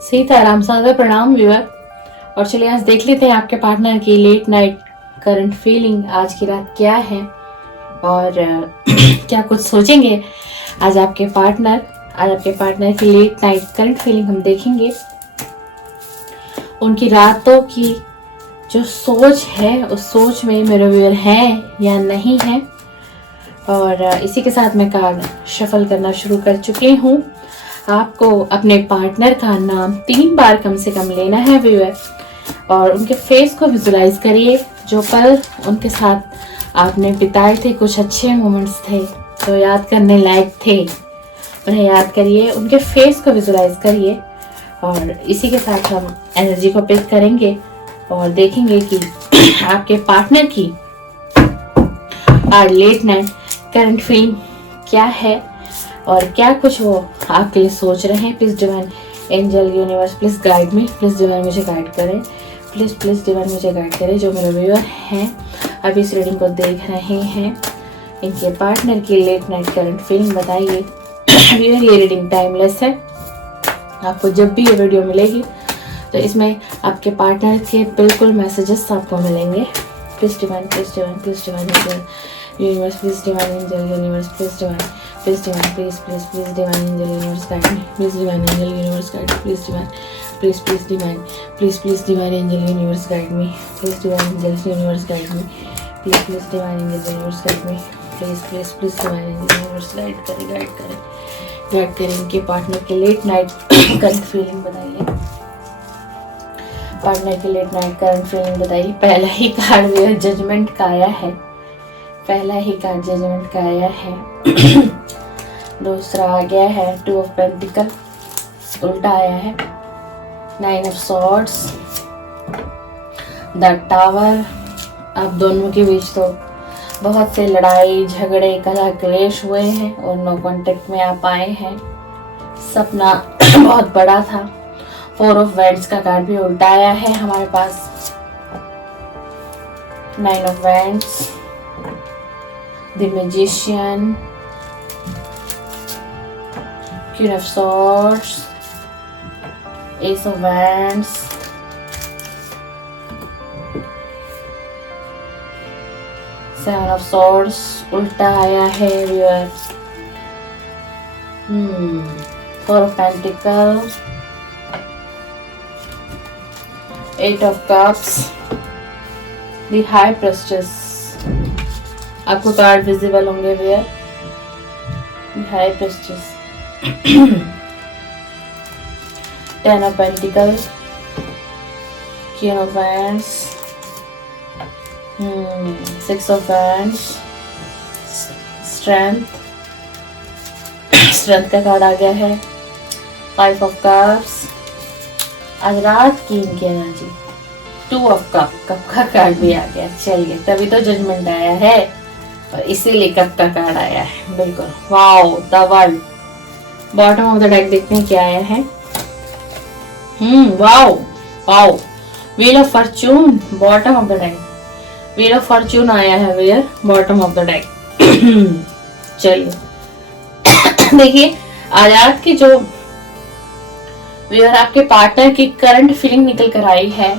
सीताराम सागर प्रणाम व्यूअर। और चलिए आज देख लेते हैं आपके पार्टनर की लेट नाइट करंट फीलिंग आज की रात क्या है और क्या कुछ सोचेंगे आज आपके पार्टनर की लेट नाइट करंट फीलिंग हम देखेंगे। उनकी रातों की जो सोच है उस सोच में मेरे व्यूअर है या नहीं है। और इसी के साथ मैं कार्ड शफल करना शुरू कर चुकी हूँ। आपको अपने पार्टनर का नाम 3 बार कम से कम लेना है व्यूअर और उनके फेस को विजुलाइज करिए। जो पल उनके साथ आपने बिताए थे, कुछ अच्छे मोमेंट्स थे जो याद करने लायक थे, उन्हें याद करिए, उनके फेस को विजुलाइज करिए। और इसी के साथ हम एनर्जी को पिक करेंगे और देखेंगे कि आपके पार्टनर की आज लेट नाइट करंट फीलिंग क्या है और क्या कुछ वो आपके लिए सोच रहे हैं। Please divine angel universe please guide me, please divine मुझे गाइड करें, प्लीज डिवाइन मुझे गाइड करें। जो मेरे व्यूअर हैं अभी इस रीडिंग को देख रहे हैं, इनके पार्टनर की लेट नाइट करंट फीलिंग बताइए। व्यूअर ये रीडिंग टाइमलेस है, आपको जब भी ये वीडियो मिलेगी तो इसमें आपके पार्टनर के बिल्कुल मैसेजेस आपको मिलेंगे। Please divine universe please divine angel universe please divine please divine angel universe guide me, please divine angel universe guide me, please divine angel universe guide me, please divine angel universe guide me, please divine angel universe guide me, please divine angel universe guide करें। इनके partner के late night current feeling बताइए। Partner की late night current feeling बताइए। पहला ही card judgement का आया है, दूसरा आ गया है 2 ऑफ पेंटिकल, उल्टा आया है 9 ऑफ सॉर्ड्स, द टावर। आप दोनों के बीच तो बहुत से लड़ाई झगड़े कलह क्लेश हुए हैं और नो कांटेक्ट में आप आए हैं। सपना बहुत बड़ा था। 4 ऑफ वैंड्स का कार्ड भी उल्टा आया है हमारे पास, 9 of wands, the magician, queen of swords, S of wands, seven of swords उल्टा आया है viewer, 4 of pentacle, 8 of cups, the high प्रेस्टेस। आपको कार्ड विजिबल होंगे viewer, the high प्रेस्टेस, 10 of pentacle, queen of wands, 6 of wands, strength का card आ गया है, 5 of cups. आज रात की इनकी एनर्जी 2 ऑफ कप का कार्ड भी आ गया। चलिए तभी तो जजमेंट आया है और इसीलिए कप का कार्ड आया है। बिल्कुल wow, the world. Bottom of the deck देखते हैं क्या आया है। Wow, wheel of fortune bottom of the deck, wheel of fortune आया है where bottom of the deck. चलिए देखिए आज रात की जो वेयर आपके पार्टनर की करंट फीलिंग निकल कर आई है,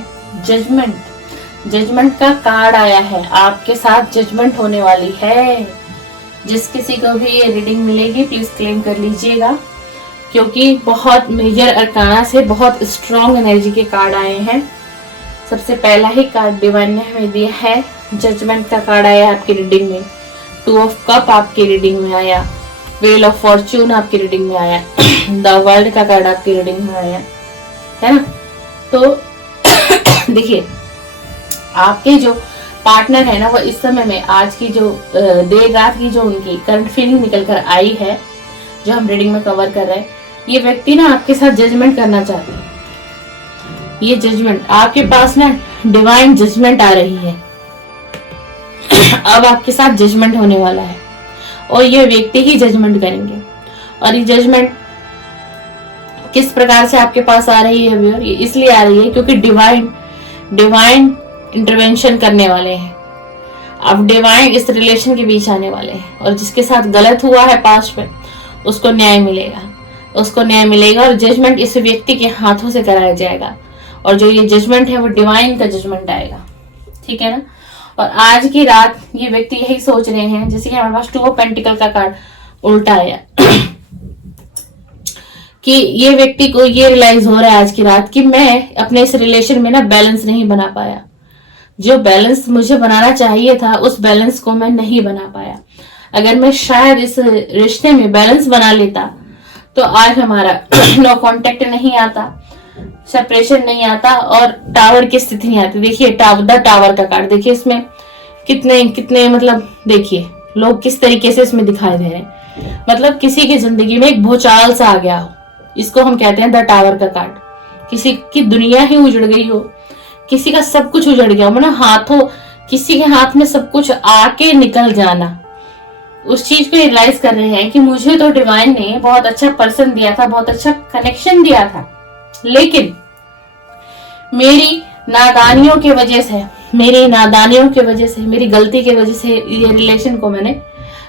जजमेंट का कार्ड आया है। आपके साथ जजमेंट होने वाली है। जिस किसी को भी ये रीडिंग मिलेगी प्लीज क्लेम कर लीजिएगा, क्योंकि बहुत मेजर अरकाना से बहुत स्ट्रॉन्ग एनर्जी के कार्ड आए हैं। सबसे पहला ही कार्ड डिवाइन ने हमें दिया है, जजमेंट का कार्ड आया आपकी रीडिंग में, 2 ऑफ कप आपकी रीडिंग में आया, व्हील ऑफ फॉर्चून आपकी रीडिंग में आया, द वर्ल्ड का कार्ड आपकी रीडिंग में आया है ना। तो देखिए आपके जो पार्टनर है ना वो इस समय में आज की जो देर रात की जो उनकी करंट फीलिंग निकल कर आई है, जो हम रीडिंग में कवर कर रहे हैं, ये व्यक्ति ना आपके साथ जजमेंट करना चाहते हैं। ये जजमेंट आपके पास ना डिवाइन जजमेंट आ रही है। अब आपके साथ जजमेंट होने वाला है और ये व्यक्ति ही जजमेंट करेंगे। और ये जजमेंट किस प्रकार से आपके पास आ रही है व्यूअर, ये इसलिए आ रही है क्योंकि डिवाइन इंटरवेंशन करने वाले हैं। अब डिवाइन इस रिलेशन के बीच आने वाले हैं और जिसके साथ गलत हुआ है पास्ट में उसको न्याय मिलेगा। उसको न्याय मिलेगा और जजमेंट इस व्यक्ति के हाथों से कराया जाएगा। और जो ये जजमेंट है वो डिवाइन का जजमेंट आएगा, ठीक है ना। और आज की रात ये व्यक्ति यही सोच रहे हैं, जैसे कि हमारे पास 2 ऑफ पेंटिकल का कार्ड उल्टा आया कि ये व्यक्ति को ये रियलाइज हो रहा है आज की रात कि मैं अपने इस रिलेशन में ना बैलेंस नहीं बना पाया। जो बैलेंस मुझे बनाना चाहिए था उस बैलेंस को मैं नहीं बना पाया। अगर मैं शायद इस रिश्ते में बैलेंस बना लेता तो आज हमारा नो कांटेक्ट नहीं आता, सेपरेशन नहीं आता और टावर की स्थिति नहीं आती। देखिए द टावर का कार्ड देखिए, इसमें कितने कितने मतलब देखिए लोग किस तरीके से इसमें दिखाई दे रहे हैं। मतलब किसी की जिंदगी में एक भूचाल सा आ गया हो, इसको हम कहते हैं द टावर का कार्ड। किसी की दुनिया ही उजड़ गई हो, किसी का सब कुछ उजड़ गया हो, मतलब हाथों किसी के हाथ में सब कुछ आके निकल जाना। उस चीज को रियलाइज कर रहे हैं कि मुझे तो डिवाइन ने बहुत अच्छा पर्सन दिया था, बहुत अच्छा कनेक्शन दिया था, लेकिन मेरी नादानियों की वजह से, मेरी गलती की वजह से ये रिलेशन को मैंने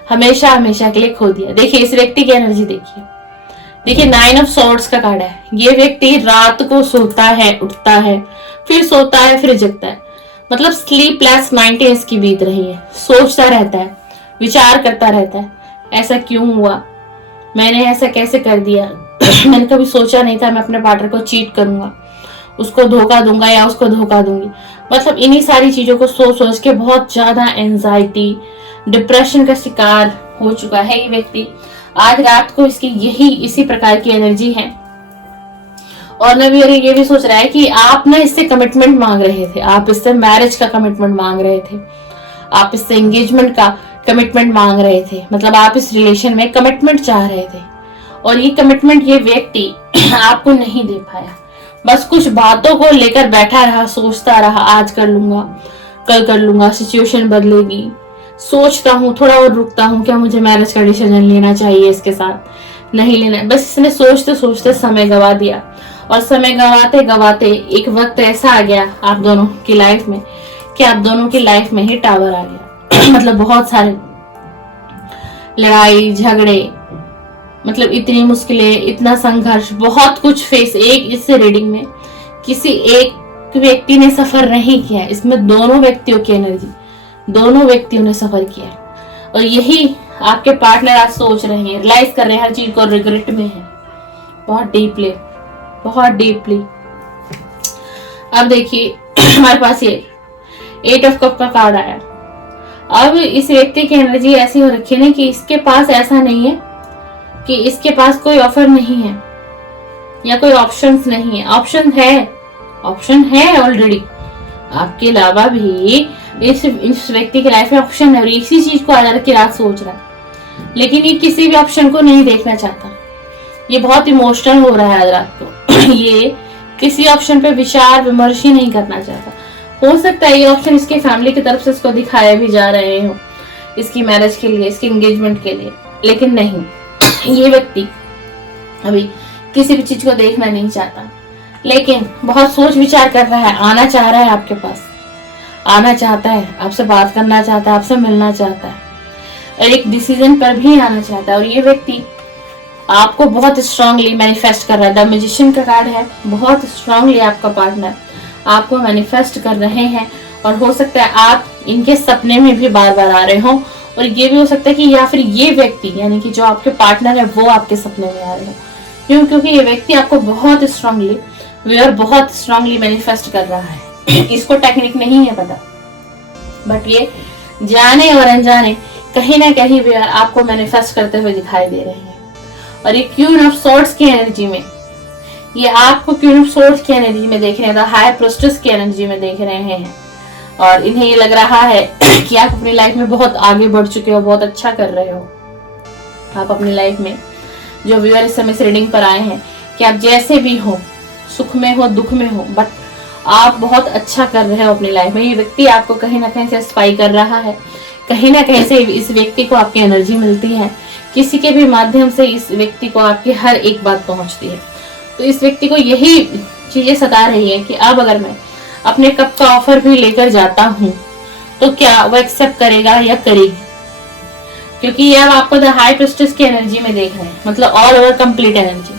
हमेशा हमेशा के लिए खो दिया। देखिए इस व्यक्ति की एनर्जी देखिए 9 ऑफ सॉर्ड्स का कार्ड है। ये व्यक्ति रात को सोता है, उठता है, फिर सोता है, फिर जगता है, मतलब स्लीपलेस नाइट इसकी बीत रही है। सोचता रहता है, विचार करता रहता है, ऐसा क्यों हुआ, मैंने ऐसा कैसे कर दिया मैंने कभी सोचा नहीं था मैं अपने पार्टनर को चीट करूंगा, उसको धोखा दूंगा या उसको धोखा दूंगी। मतलब इन्हीं सारी चीजों को सोच सोच के बहुत ज्यादा एंजाइटी, डिप्रेशन का शिकार हो चुका है ये व्यक्ति। आज रात को इसकी इसी प्रकार की एनर्जी है। और नबी ये भी सोच रहा है कि आप ना इससे कमिटमेंट मांग रहे थे, आप इससे मैरिज का कमिटमेंट मांग रहे थे, आप इससे एंगेजमेंट का कमिटमेंट मांग रहे थे, मतलब आप इस रिलेशन में कमिटमेंट चाह रहे थे। और ये कमिटमेंट ये व्यक्ति आपको नहीं दे पाया, बस कुछ बातों को लेकर बैठा रहा, सोचता रहा, आज कर लूंगा, कल कर लूंगा, सिचुएशन बदलेगी, सोचता हूँ, थोड़ा और रुकता हूँ, क्या मुझे मैरिज का डिसीजन लेना चाहिए इसके साथ, नहीं लेना। बस इसने सोचते सोचते समय गवा दिया। और समय गवाते गवाते एक वक्त ऐसा आ गया आप दोनों की लाइफ में कि आप दोनों की लाइफ में ही टावर आ गया मतलब बहुत सारे लड़ाई झगड़े, मतलब इतनी मुश्किलें, इतना संघर्ष, बहुत कुछ फेस। एक इससे रीडिंग में किसी एक व्यक्ति ने सफर नहीं किया, इसमें दोनों व्यक्तियों की एनर्जी, दोनों व्यक्तियों ने सफर किया। और यही आपके पार्टनर आज सोच रहे हैं, रियलाइज कर रहे हैं, हर चीज को रिग्रेट में है, बहुत डीपली, बहुत डीपली। अब देखिए हमारे पास ये 8 ऑफ कप का कार्ड आया। अब इस व्यक्ति की एनर्जी ऐसी हो रखी है ना कि इसके पास ऐसा नहीं है कि इसके पास कोई ऑफर नहीं है या कोई ऑप्शंस नहीं है। ऑप्शन है ऑलरेडी, आपके अलावा भी इस व्यक्ति की लाइफ में ऑप्शन है और इसी चीज को आज की रात सोच रहा है, लेकिन ये किसी भी ऑप्शन को नहीं देखना चाहता। ये बहुत इमोशनल हो रहा है आज रात को ये किसी ऑप्शन पे विचार विमर्श ही नहीं करना चाहता। हो सकता है ये ऑप्शन इसके फैमिली की तरफ से इसको दिखाए भी जा रहे हो, इसकी मैरिज के लिए, इसके एंगेजमेंट के लिए, लेकिन नहीं, ये व्यक्ति अभी किसी भी चीज को देखना नहीं चाहता, लेकिन बहुत सोच विचार कर रहा है, आना चाह रहा है आपके पास, आना चाहता है, आपसे बात करना चाहता है, आपसे मिलना चाहता है और एक डिसीजन पर भी आना चाहता है। और ये व्यक्ति आपको बहुत स्ट्रांगली मैनिफेस्ट कर रहा है। द मैजिशियन का कार्ड है, बहुत स्ट्रांगली आपका पार्टनर आपको मैनिफेस्ट कर रहे हैं। और हो सकता है आप इनके सपने में भी बार बार आ रहे हो, और ये भी हो सकता है कि या फिर ये व्यक्ति यानी कि जो आपके पार्टनर है वो आपके सपने में आ रहे हो। क्यों? क्योंकि ये व्यक्ति आपको बहुत स्ट्रांगली मैनिफेस्ट कर रहा है। इसको टेक्निक नहीं है पता, बट ये जाने और अनजाने कहीं ना कहीं भी आपको मैनिफेस्ट करते हुए दिखाई दे रहे हैं। और ये क्वीन ऑफ सोर्ड्स की एनर्जी में, ये आपको क्वीन ऑफ सोर्ड्स की एनर्जी में देख रहे हैं, द हाई प्रिस्टेस की एनर्जी में देख रहे हैं। और इन्हें ये लग रहा है कि आप अपनी लाइफ में बहुत आगे बढ़ चुके हो, बहुत अच्छा कर रहे हो। आप अपनी लाइफ में जो व्यूअर इस समय रीडिंग पर आए हैं कि आप जैसे भी हो, सुख में हो, दुख में हो, बट आप बहुत अच्छा कर रहे हो अपनी लाइफ में। ये व्यक्ति आपको कहीं ना कहीं से स्पाई कर रहा है, कहीं ना कहीं से इस व्यक्ति को आपकी एनर्जी मिलती है, किसी के भी माध्यम से इस व्यक्ति को आपकी हर एक बात पहुंचती है। तो इस व्यक्ति को यही चीजें सता रही है कि अब अगर मैं अपने कप का ऑफर भी लेकर जाता हूँ तो क्या वो एक्सेप्ट करेगा या करेगी, क्योंकि ये अब आपको द हाई प्रिस्टेस की एनर्जी में देख रहे हैं, मतलब ऑल ओवर कंप्लीट एनर्जी।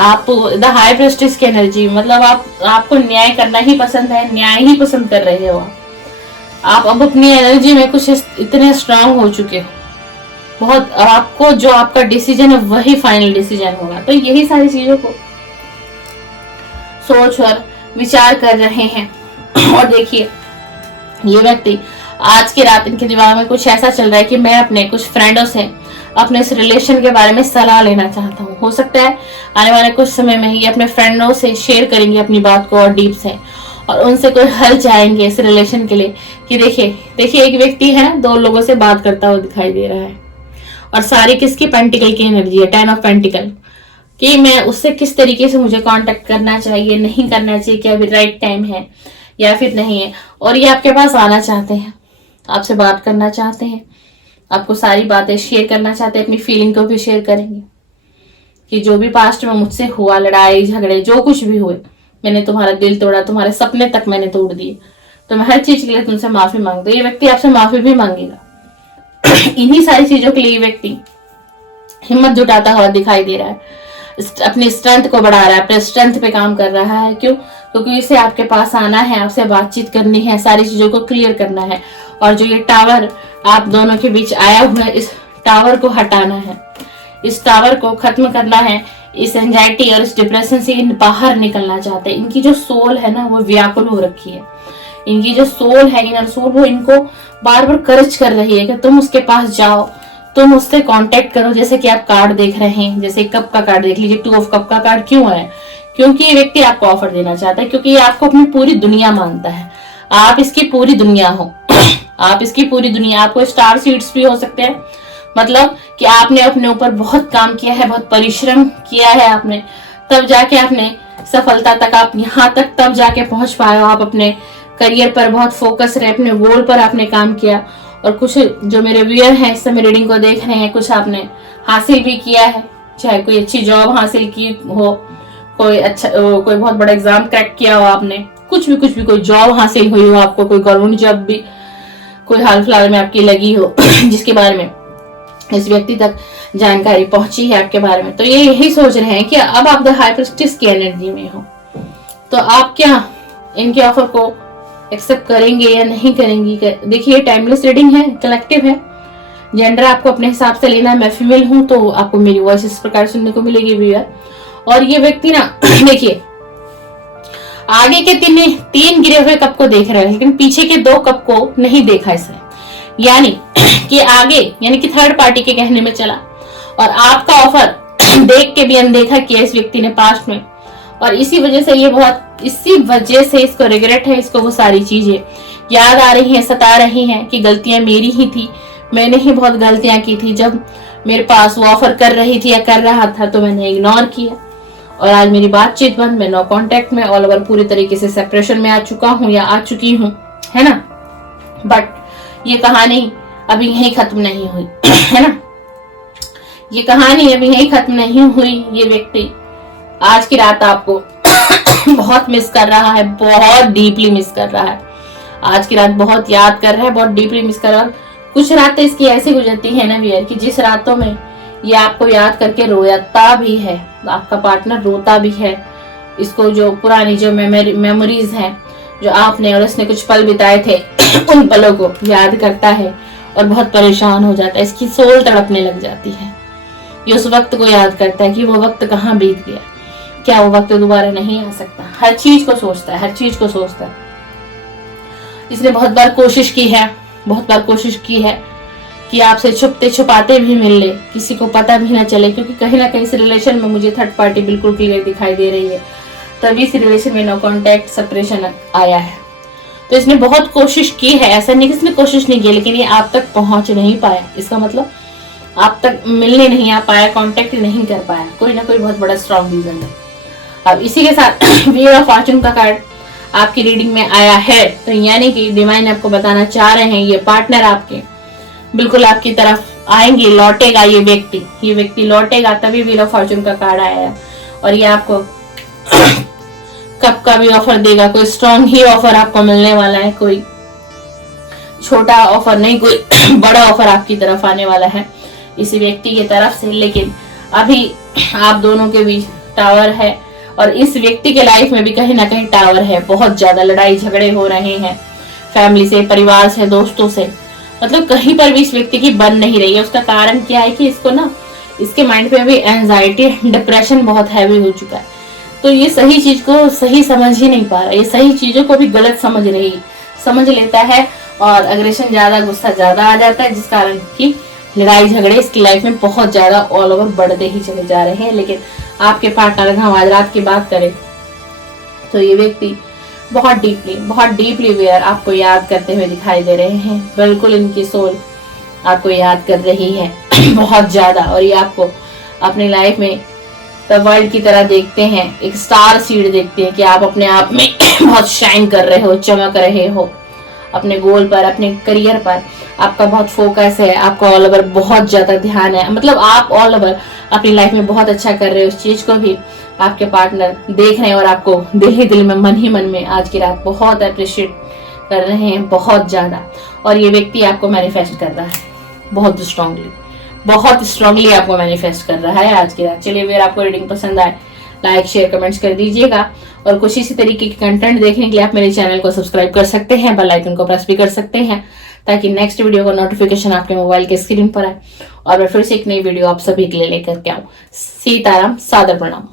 आप द हाई प्रेस्टिज की एनर्जी, मतलब आपको न्याय करना ही पसंद है, न्याय ही पसंद कर रहे हो आप अब अपनी एनर्जी में कुछ इतने स्ट्रांग हो चुके हो बहुत, और आपको जो आपका डिसीजन है वही फाइनल डिसीजन होगा। तो यही सारी चीजों को सोच और विचार कर रहे हैं। और देखिए ये व्यक्ति आज की रात इनके दिमाग में कुछ ऐसा चल रहा है कि मैं अपने कुछ फ्रेंडों से अपने इस रिलेशन के बारे में सलाह लेना चाहता हूँ। हो सकता है आने वाले कुछ समय में ये अपने फ्रेंडों से शेयर करेंगे अपनी बात को और डीप से, और उनसे कोई हल चाहेंगे इस रिलेशन के लिए। कि देखिए एक व्यक्ति है 2 लोगों से बात करता हुआ दिखाई दे रहा है, और सारी किसकी, पेंटिकल की एनर्जी है, 10 ऑफ पेंटिकल, कि मैं उससे किस तरीके से मुझे कांटेक्ट करना चाहिए, नहीं करना चाहिए, क्या अभी राइट टाइम है या फिर नहीं है। और ये आपके पास आना चाहते हैं, आपसे बात करना चाहते हैं, आपको सारी बातें शेयर करना चाहते हैं, अपनी फीलिंग को भी शेयर करेंगे कि जो भी पास्ट में मुझसे हुआ, लड़ाई झगड़े जो कुछ भी हुए, मैंने तुम्हारा दिल तोड़ा, तुम्हारे सपने तक मैंने तोड़ दिए, तो मैं हर चीज के लिए तुमसे माफी मांगता हूं। ये व्यक्ति आपसे माफी भी मांगेगा। इन्हीं सारी चीजों के लिए व्यक्ति हिम्मत जुटाता हुआ दिखाई दे रहा है, अपनी स्ट्रेंथ को बढ़ा रहा है, अपने स्ट्रेंथ पे काम कर रहा है। क्यों? क्योंकि इसे आपके पास आना है, आपसे बातचीत करनी है, सारी चीजों को क्लियर करना है। और जो ये टावर आप दोनों के बीच आया हुआ है, इस टावर को हटाना है, इस टावर को खत्म करना है। इस एंजाइटी और इस डिप्रेशन से बाहर निकलना चाहते हैं। इनकी जो सोल है ना वो व्याकुल हो रखी है, इनकी जो सोल है, इनर सोल, वो इनको बार बार कर्ज कर रही है कि तुम उसके पास जाओ, तुम उससे कांटेक्ट करो। जैसे कि आप कार्ड देख रहे हैं, जैसे कप का कार्ड देख लीजिए, 2 ऑफ कप का कार्ड क्यों है? क्योंकि ये व्यक्ति आपको ऑफर देना चाहता है, क्योंकि ये आपको अपनी पूरी दुनिया मानता है, आप इसकी पूरी दुनिया हो। आप इसकी पूरी दुनिया, आपको स्टार सीड्स भी हो सकते हैं, मतलब कि आपने अपने ऊपर बहुत काम किया है, बहुत परिश्रम किया है आपने, तब जाके आपने सफलता तक, आप यहाँ तक तब जाके पहुंच पाए हो। आप अपने करियर पर बहुत फोकस रहे, अपने गोल पर आपने काम किया। और कुछ जो मेरे व्यूअर हैं इस समय रीडिंग को देख रहे हैं, कुछ आपने हासिल भी किया है, चाहे कोई अच्छी जॉब हासिल की हो, कोई बहुत बड़ा एग्जाम क्रैक किया हो आपने, कुछ भी कोई जॉब हासिल हुई हो आपको, कोई गवर्नमेंट जॉब भी कोई हाल फिलहाल में आपकी लगी हो जिसके बारे में इस व्यक्ति तक जानकारी पहुंची है आपके बारे में। तो ये यही सोच रहे हैं कि अब आप द हाई प्रीस्टेस की एनर्जी में हो, तो आप क्या इनके ऑफर को एक्सेप्ट करेंगे या नहीं करेंगे। देखिए टाइमलेस रीडिंग है, कलेक्टिव है, जेंडर आपको अपने हिसाब से लेना है। मैं फीमेल हूं तो आपको मेरी वॉइस इस प्रकार सुनने को मिलेगी व्यूअर। और ये व्यक्ति ना देखिए आगे के 3 गिरे हुए कप को देख रहा है, लेकिन पीछे के 2 कप को नहीं देखा इसने, यानी कि आगे, यानी कि थर्ड पार्टी के कहने में चला, और आपका ऑफर देख के भी अनदेखा किया इस व्यक्ति ने पास्ट में। और इसी वजह से इसको रिग्रेट है, इसको वो सारी चीजें याद आ रही हैं, सता रही हैं कि गलतियां मेरी ही थी, मैंने ही बहुत गलतियां की थी। जब मेरे पास वो ऑफर कर रही थी या कर रहा था तो मैंने इग्नोर किया, और आज मेरी बातचीत बंद, मैं नो कांटेक्ट में, ऑल ओवर पूरी तरीके से सेपरेशन में आ चुका हूँ या आ चुकी हूँ, है ना। बट ये कहानी अभी यहीं खत्म नहीं हुई है ना, ये कहानी अभी यहीं खत्म नहीं हुई। ये व्यक्ति आज की रात आपको बहुत मिस कर रहा है, बहुत डीपली मिस कर रहा है, आज की रात बहुत याद कर रहा है, बहुत डीपली मिस कर रहा है। कुछ रातें इसकी ऐसी गुजरती है ना वियर कि जिस रातों में ये आपको याद करके रोता भी है, आपका पार्टनर रोता भी है, इसको जो पुरानी जो मेमोरीज हैं जो आपने और उसने कुछ पल बिताए थे उन पलों को याद करता है और बहुत परेशान हो जाता है, इसकी सोल तड़पने लग जाती है। ये उस वक्त को याद करता है कि वो वक्त कहाँ बीत गया, क्या वो वक्त दोबारा नहीं आ सकता। हर चीज को सोचता है, हर चीज को सोचता है। इसने बहुत बार कोशिश की है, बहुत बार कोशिश की है कि आपसे छुपते छुपाते भी मिल ले, किसी को पता भी ना चले, क्योंकि कहीं ना कहीं इस रिलेशन में मुझे थर्ड पार्टी बिल्कुल क्लियर दिखाई दे रही है, तभी इस रिलेशन में नो कॉन्टैक्ट सेपरेशन आया है। तो इसने बहुत कोशिश की है, ऐसा नहीं कि इसने कोशिश नहीं की, लेकिन ये आप तक पहुंच नहीं पाया। इसका मतलब आप तक मिलने नहीं आ पाया, कांटेक्ट नहीं कर पाया, कोई ना कोई बहुत बड़ा स्ट्रॉन्ग रीजन है। अब इसी के साथ व्हील ऑफ फॉर्चून का कार्ड आपकी रीडिंग में आया है, तो यानी कि डिवाइन आपको बताना चाह रहे हैं ये पार्टनर आपके बिल्कुल आपकी तरफ आएंगे, लौटेगा ये व्यक्ति लौटेगा, तभी व्हील ऑफ फॉर्चून का कार्ड आया है। और ये आपको कब का भी ऑफर देगा, कोई स्ट्रॉन्ग ही ऑफर आपको मिलने वाला है, कोई छोटा ऑफर नहीं, कोई बड़ा ऑफर आपकी तरफ आने वाला है इस व्यक्ति की तरफ से। लेकिन अभी आप दोनों के बीच टावर है और इस व्यक्ति के लाइफ में भी कहीं ना कहीं टावर है। बहुत ज्यादा लड़ाई झगड़े हो रहे हैं फैमिली से, परिवार से, दोस्तों से, मतलब कहीं पर भी इस व्यक्ति की बन नहीं रही है। उसका कारण क्या है कि इसको ना, इसके माइंड पे भी एंजाइटी, डिप्रेशन बहुत हैवी हो चुका है। तो ये सही चीज को सही समझ ही नहीं पा रहा, ये सही चीजों को भी गलत समझ लेता है और अग्रेशन ज्यादा, गुस्सा ज्यादा आ जाता है, जिस कारण की लड़ाई झगड़े इसकी लाइफ में बहुत ज्यादा ऑल ओवर बढ़ते ही चले जा रहे हैं। लेकिन आपके पार्टनर, अगर हम आज रात की बात करें तो ये व्यक्ति बहुत डीपली वेयर आपको याद करते हुए दिखाई दे रहे हैं। बिल्कुल इनकी सोल आपको याद कर रही है बहुत ज्यादा, और ये आपको अपनी लाइफ में द वर्ल्ड की तरह देखते हैं, एक स्टार सीड देखते हैं कि आप अपने आप में बहुत शाइन कर रहे हो, चमक रहे हो अपने गोल पर, अपने करियर पर। आपका बहुत फोकस है, आपका ऑल ओवर बहुत ज्यादा ध्यान है, मतलब आप ऑल ओवर अपनी लाइफ में बहुत अच्छा कर रहे हो। उस चीज को भी आपके पार्टनर देख रहे हैं और आपको दिल ही दिल में, मन ही मन में आज की रात बहुत अप्रिशिएट कर रहे हैं, बहुत ज्यादा। और ये व्यक्ति आपको मैनिफेस्ट कर रहा है बहुत स्ट्रांगली आपको मैनिफेस्ट कर रहा है आज की रात। चलिए, अगर आपको रीडिंग पसंद आए लाइक शेयर कमेंट्स कर दीजिएगा, और कुछ इसी तरीके के कंटेंट देखने के लिए आप मेरे चैनल को सब्सक्राइब कर सकते हैं, बेल आइकन को प्रेस भी कर सकते हैं ताकि नेक्स्ट वीडियो का नोटिफिकेशन आपके मोबाइल के स्क्रीन पर आए और मैं फिर से एक नई वीडियो आप सभी के लिए लेकर के आऊं। सीताराम, सादर प्रणाम।